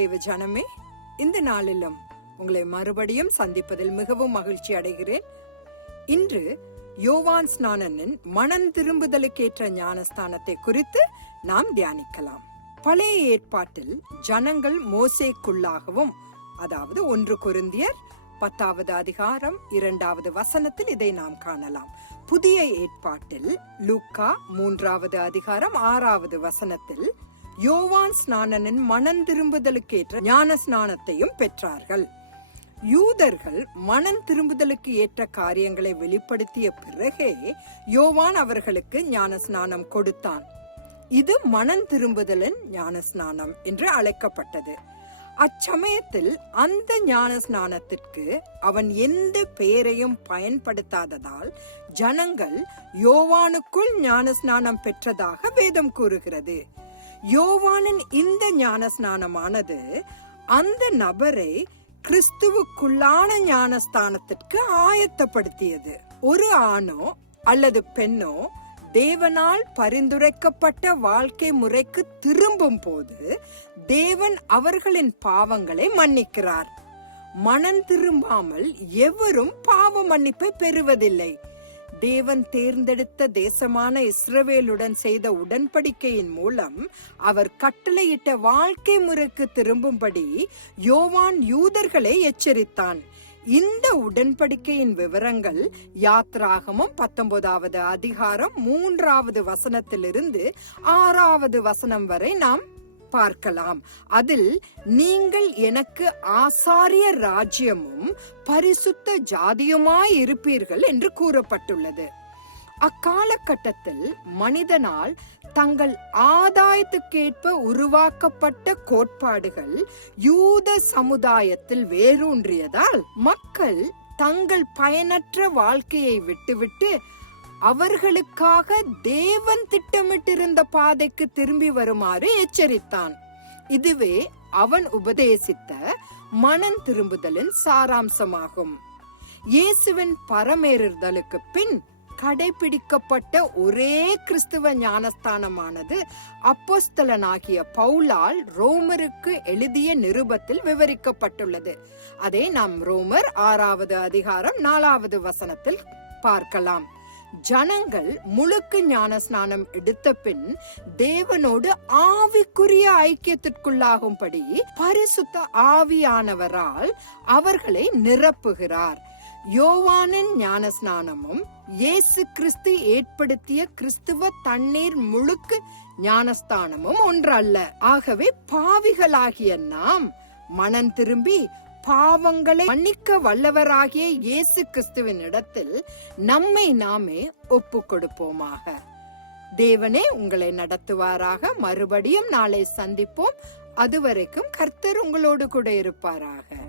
தேவ ஜனமே, இந்த நாளிலும் உங்களை மறுபடியும் சந்திப்பதில் மிகவும் மகிழ்ச்சி அடைகிறேன். இன்று யோவான் ஸ்நானனின் மனம் திரும்புதலுக்கேற்ற ஞானஸ்தானத்தை குறித்து நாம் தியானிக்கலாம். பழைய ஏற்பாட்டில் ஜனங்கள் மோசேக்குள்ளாகவும், அதாவது 1 கொரிந்தியர் 10வது அதிகாரம் 2வது வசனத்தில் இதை நாம் காணலாம். புதிய ஏற்பாட்டில் லூக்கா 3வது அதிகாரம் 6வது வசனத்தில் யோவான் ஸ்நானனின் மனம் திரும்புதலுக்கேற்ற ஞான ஸ்நானத்தையும் பெற்றார்கள். யூதர்கள் மனம் திரும்புதலுக்கு ஏற்ற காரியங்களை வெளிப்படுத்திய பிறகே யோவான் அவர்களுக்கு ஞான ஸ்நானம் கொடுத்தான். இது மனம் திரும்புதலின் ஞான ஸ்நானம் என்று அழைக்கப்பட்டது. அச்சமயத்தில் அந்த ஞான ஸ்நானத்திற்கு அவன் எந்த பெயரையும் பயன்படுத்தாததால் ஜனங்கள் யோவானுக்குள் ஞான ஸ்நானம் பெற்றதாக வேதம் கூறுகிறது. யோவானின் இந்த ஞான ஸ்நானமானது அந்த நபரை கிறிஸ்துவுக்குள்ளான ஞானஸ்தானத்திற்கு ஆயத்தப்படுத்தியது. ஒரு ஆணோ அல்லது பெண்ணோ தேவனால் பரிந்துரைக்கப்பட்ட வாழ்க்கை முறைக்கு திரும்பும் போது தேவன் அவர்களின் பாவங்களை மன்னிக்கிறார். மனம் திரும்பாமல் எவரும் பாவ மன்னிப்பை பெறுவதில்லை. தேவன் தேர்ந்தெடுத்த தேசமான இஸ்ரவேலுடன் செய்த உடன்படிக்கையின் மூலம் அவர் கட்டளையிட்ட வாழ்க்கை முறைக்கு திரும்பும்படி யோவான் யூதர்களை எச்சரித்தான். இந்த உடன்படிக்கையின் விவரங்கள் யாத்ராகமம் 19வது அதிகாரம் 3வது வசனத்திலிருந்து 6வது வசனம் வரை நாம் பார்க்கலாம். அதில் நீங்கள் எனக்கு ஆசாரிய ராஜ்யமும் பரிசுத்த ஜாதியுமாய் இருப்பீர்கள் என்று கூறப்பட்டுள்ளது. அக்காலகட்டத்தில் மனிதனால் தங்கள் ஆதாயத்துக்கேற்ப உருவாக்கப்பட்ட கோட்பாடுகள் யூத சமுதாயத்தில் வேரூன்றியதால் மக்கள் தங்கள் பயனற்ற வாழ்க்கையை விட்டுவிட்டு அவர்களுக்காக தேவன் திட்டமிட்டிருந்த பாதைக்கு திரும்பி வருமாறு எச்சரித்தான். இதுவே அவன் உபதேசித்த மனம் திரும்புதலின் சாராம்சமாகும். இயேசுவின் பரமேறுதலுக்கு பின் கடைபிடிக்கப்பட்ட ஒரே கிறிஸ்துவ ஞானஸ்தானமானது அப்போஸ்தலனாகிய பவுலால் ரோமருக்கு எழுதிய நிருபத்தில் விவரிக்கப்பட்டுள்ளது. அதை நாம் ரோமர் 6வது அதிகாரம் 4வது வசனத்தில் பார்க்கலாம். ஜனங்கள் முழுக்கு ஞான ஸ்நானம் எடுத்த பின் தேவனோடு ஆவிக்குரிய ஐக்கியத்திற்குள்ளாகும்படி பரிசுத்த ஆவியானவரால் அவர்களை நிரப்புகிறார். யோவானின் ஞான ஸ்நானமும் இயேசு கிறிஸ்து ஏற்படுத்திய கிறிஸ்துவ தண்ணீர் முழுக்கு ஞானஸ்தானமும் ஒன்றல்ல. ஆகவே பாவிகளாகிய நாம் மனம் திரும்பி பாவங்களை மன்னிக்க வல்லவராகிய இயேசு கிறிஸ்துவின் இடத்தில் நம்மை நாமே ஒப்பு கொடுப்போமாக. தேவனே உங்களை நடத்துவாராக. மறுபடியும் நாளை சந்திப்போம். அதுவரைக்கும் கர்த்தர் உங்களோடு கூட இருப்பாராக.